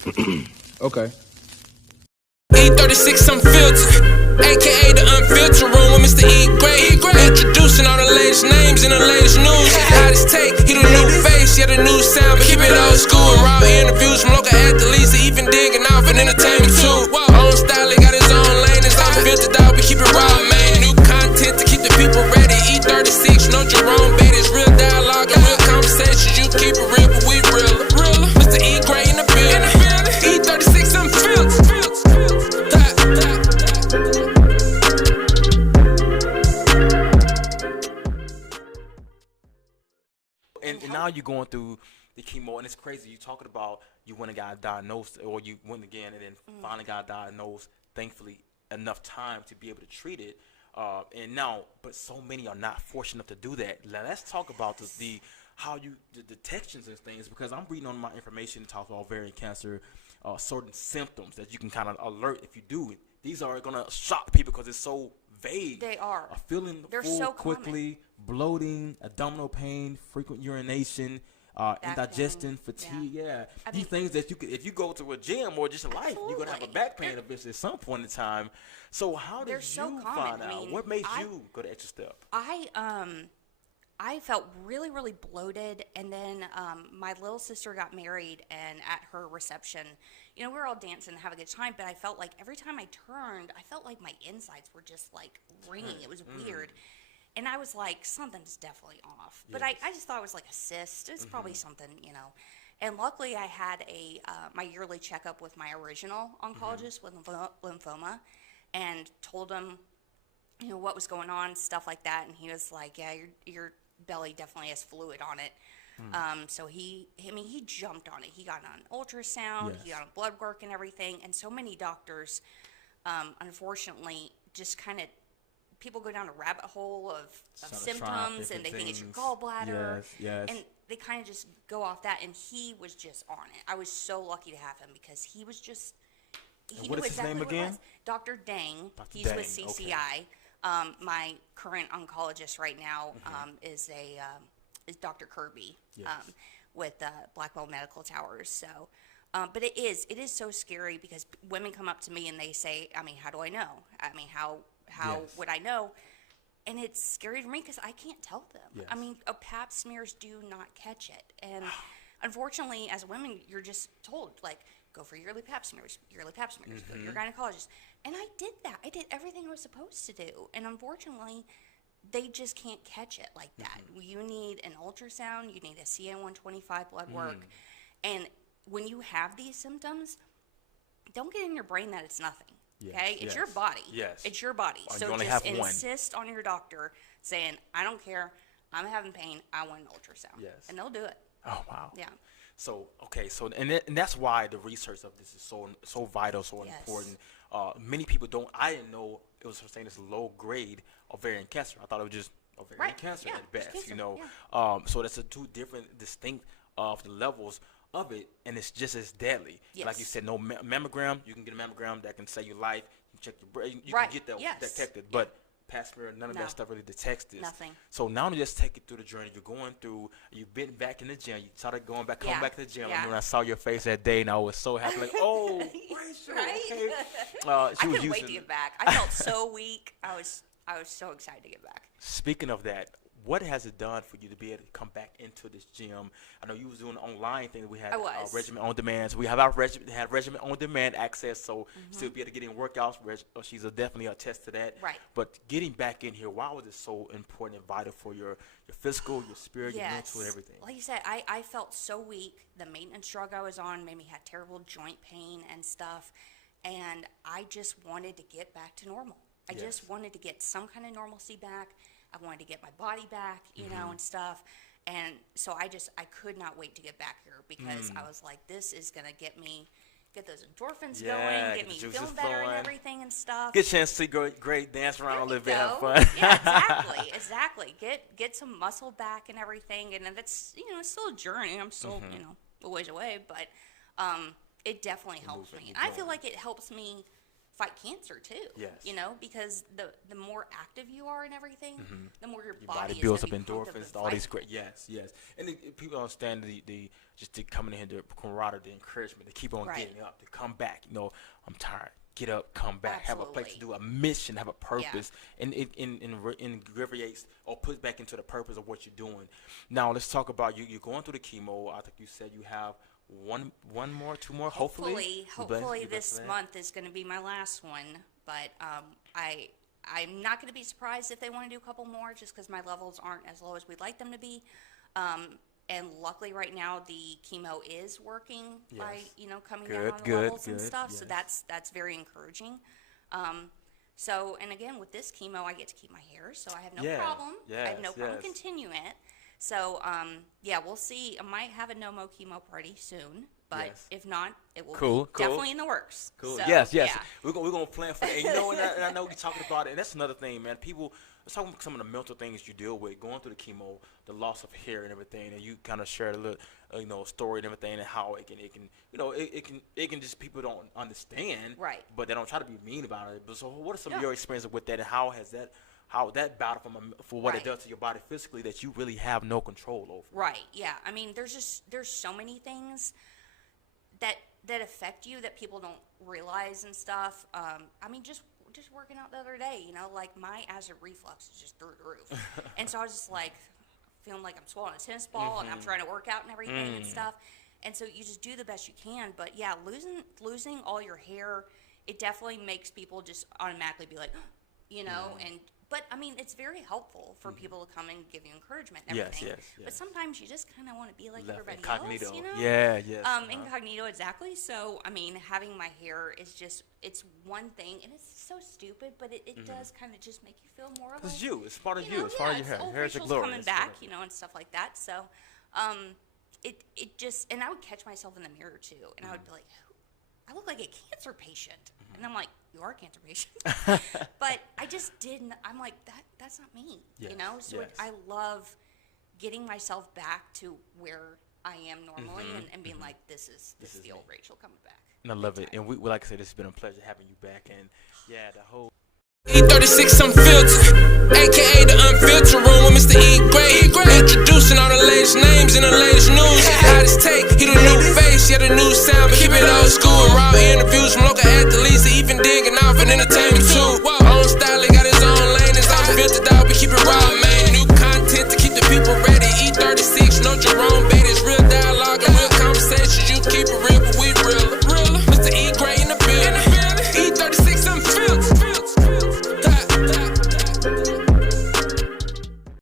Okay. E36 Unfiltered, aka the Unfiltered room with Mr. E-Grade. Introducing all the latest names and the latest news. Hottest take, he the new face, yeah the new sound, but keep it old school. And raw interviews from local athletes, and even digging off and entertainment too. Own style, he got his own lane, it's Unfiltered dog, we keep it raw, man. New content to keep the people ready. E36, no Jerome Betty's real dialogue and real conversations. You keep it real, but we real. Mr. E-Grade in the building. E36 Unfiltered. And now you're going through the chemo, and it's crazy. You're talking about you went and got diagnosed, or you went again and then finally got diagnosed. Thankfully, enough time to be able to treat it. And now, but so many are not fortunate enough to do that. Now, let's talk about the detections and things, because I'm reading on my information to talk about ovarian cancer, certain symptoms that you can kind of alert if you do it. These are going to shock people because it's so vague. They are. Feeling They're full so quickly, bloating, abdominal pain, frequent urination, indigestion, fatigue. Yeah. These things that you could, if you go to a gym or just in life, you're going to have a back pain eventually at some point in time. So how did you find out? What made you go the extra step? I felt really, really bloated, and then my little sister got married, and at her reception, you know, we were all dancing and having a good time, but I felt like every time I turned, I felt like my insides were just like ringing. It was weird. And I was like, something's definitely off. But I just thought it was like a cyst. It's probably something, you know. And luckily I had my yearly checkup with my original oncologist with lymphoma, and told him, you know, what was going on, stuff like that. And he was like, yeah, your belly definitely has fluid on it. So he jumped on it. He got on ultrasound, he got on blood work and everything. And so many doctors, unfortunately, just kind of, people go down a rabbit hole of symptoms, and they think it's your gallbladder. And they kind of just go off that. And he was just on it. I was so lucky to have him, because he was just, he knew exactly what it was. Dr. Dang, he's with CCI. Okay. My current oncologist right now is Dr. Kirby with Blackwell Medical Towers. So, but it is so scary, because women come up to me and they say, I mean, how do I know? I mean, how would I know? And it's scary for me because I can't tell them. I mean, Pap smears do not catch it. And unfortunately, as women, you're just told, like, go for yearly Pap smears, go to your gynecologist. And I did that. I did everything I was supposed to do. And unfortunately, they just can't catch it like that. You need an ultrasound. You need a CA-125 blood work. And when you have these symptoms, don't get in your brain that it's nothing. Okay? It's your body. It's your body. So just insist on your doctor saying, I don't care. I'm having pain. I want an ultrasound. And they'll do it. Oh, wow. Yeah. So, okay. So, and that's why the research of this is so vital, so important. Many people don't. I didn't know it was saying it's low grade ovarian cancer. I thought it was just ovarian cancer at best. Cancer. You know, so that's two different, distinct of the levels of it, and it's just as deadly. Like you said, no mammogram. You can get a mammogram that can save your life. You check your brain. You can get that detected, but Pap smear, none of that stuff really detects this. Nothing. So now to just take you through the journey you're going through. You've been back in the gym. You started coming back to the gym. And when I saw your face that day, and I was so happy, like, oh, Rachel, okay. I couldn't wait to get back. I felt so weak. I was so excited to get back. Speaking of that, what has it done for you to be able to come back into this gym? I know you was doing the online thing. We had Regimen on Demand. So we have our Regimen on Demand access, so still be able to get in workouts. She's definitely attest to that. Right. But getting back in here, why was it so important and vital for your physical, your spirit, your mental, everything? Like you said, I felt so weak. The maintenance drug I was on made me have terrible joint pain and stuff. And I just wanted to get back to normal. I just wanted to get some kind of normalcy back. I wanted to get my body back, you know, and stuff. And so I could not wait to get back here, because I was like, this is going to get those endorphins going, get me feeling better and everything and stuff. Get a chance to see great dance around a little bit, have fun. Yeah, exactly. Get some muscle back and everything. And that's, you know, it's still a journey. I'm still, you know, a ways away, but it definitely helps me. And I feel like it helps me fight cancer too. Yes. You know, because the more active you are and everything, the more your Body is builds up gonna be pumped endorphins, to all these fight. great, people understand the just to coming in here, the camaraderie, the encouragement, to keep on Right. getting up, to come back. You know, I'm tired. Get up, come back, have a place to Absolutely. do, a mission, have a purpose, and it invigorates or puts back into the purpose of what you're doing. Now let's talk about you. You're going through the chemo. I think you said you have one more, two more, hopefully. Hopefully this month is going to be my last one, but I'm not going to be surprised if they want to do a couple more, just because my levels aren't as low as we'd like them to be. And luckily right now the chemo is working by, Yes. you know, coming Good, down on the good, levels and good, stuff. So yes. that's very encouraging. So, and again, with this chemo, I get to keep my hair, so I have no Yeah, problem. I have no yes, problem yes. continuing it. So, yeah, we'll see. I might have a no-mo chemo party soon, but Yes. if not, it will Cool, be cool. definitely in the works. Cool. So, Yes. Yeah. We're gonna plan for that. And you know, and I know you're talking about it. And that's another thing, man. People, let's talk about some of the mental things you deal with going through the chemo, the loss of hair and everything. And you kind of shared a little, story and everything, and how it can just people don't understand. Right. But they don't try to be mean about it. But so, what are some of your experiences with that, and how that battle for what it Right. does to your body physically that you really have no control over? Right. Yeah. I mean, there's so many things that affect you that people don't realize and stuff. I mean, just working out the other day, you know, like my acid reflux is just through the roof, and so I was just like feeling like I'm swallowing a tennis ball, and I'm trying to work out and everything and stuff. And so you just do the best you can. But yeah, losing all your hair, it definitely makes people just automatically be like, you know, But I mean, it's very helpful for people to come and give you encouragement and Yes, everything. yes. But sometimes you just kind of want to be like Left everybody incognito. else, you know? Yeah, yes. Incognito, exactly. So, I mean, having my hair is just, it's one thing, and it's so stupid, but it does kind of just make you feel more like, It's you. It's part of you. know, It's part of your it's hair. old Hair is your Rachel's glory. coming It's back, whatever. you know, and stuff like that. So, it just, and I would catch myself in the mirror too, and I would be like, I look like a cancer patient. And I'm like, you are a cancer patient. But I just didn't, I'm like, that's not me, Yes, you know? So yes. I love getting myself back to where I am normally and being like, this is is the old me. Rachel coming back. And I love it. And we like I said, it's been a pleasure having you back. And yeah, the whole E36 Unfiltered, aka the Unfiltered room with Mr. E-Grade. Introducing all the latest names and the latest news. Hottest take, he the new face, yeah, the new sound, but keep it old school. Raw interviews from local athletes, even digging off and entertainment too. Own style, he got his own lane, it's unfiltered out, we keep it raw, man. New content to keep the people ready. E36, no Jerome.